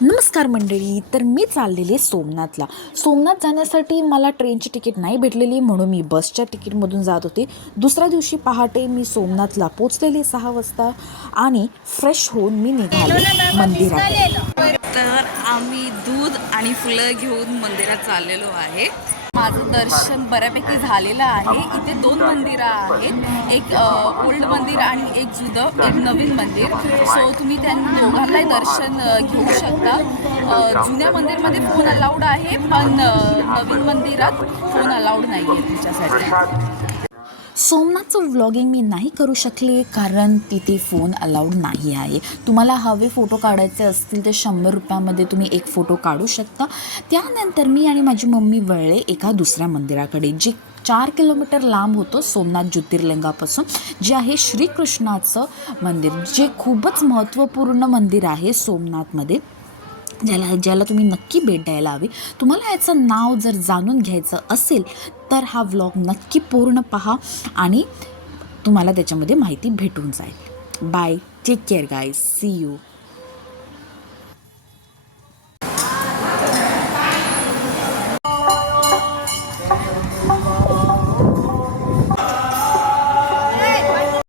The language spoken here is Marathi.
नमस्कार मंडळी. तर मी चाललेले सोमनाथला. सोमनाथ जाण्यासाठी मला ट्रेनची तिकीट नाही भेटलेली, म्हणून मी बसच्या तिकीटमधून जात होते. दुसऱ्या दिवशी पहाटे मी सोमनाथला पोचलेले 6 वाजता आणि फ्रेश होऊन मी निघाले मंदिरात. तर आम्ही दूध आणि फुलं घेऊन मंदिरात चाललेलो आहे. माझं दर्शन बऱ्यापैकी झालेलं आहे. इथे 2 मंदिरं आहेत, एक ओल्ड मंदिर आणि एक जुनं, एक नवीन मंदिर. सो तुम्ही त्या दोघांनाही दर्शन घेऊ शकता. जुन्या मंदिरमध्ये फोन अलाउड आहे, पण नवीन मंदिरात फोन अलाउड नाही आहे तुमच्यासाठी. सोमनाथचं व्लॉगिंग मी नाही करू शकले कारण तिथे फोन अलाउड नाही आहे. तुम्हाला हवे फोटो काढायचे असतील तर 100 रुपयामध्ये तुम्ही एक फोटो काढू शकता. त्यानंतर मी आणि माझी मम्मी वळले एका दुसऱ्या मंदिराकडे, जे 4 किलोमीटर लांब होतं सोमनाथ ज्योतिर्लिंगापासून, जे आहे श्रीकृष्णाचं मंदिर, जे खूपच महत्त्वपूर्ण मंदिर आहे सोमनाथमध्ये, ज्याला तुम्ही नक्की भेट द्यायला हवी. तुम्हाला याचं नाव जर जाणून घ्यायचं असेल तर हा व्लॉग नक्की पूर्ण पहा आणि तुम्हाला त्याच्यामध्ये माहिती भेटून जाईल. Bye, take care guys, see you.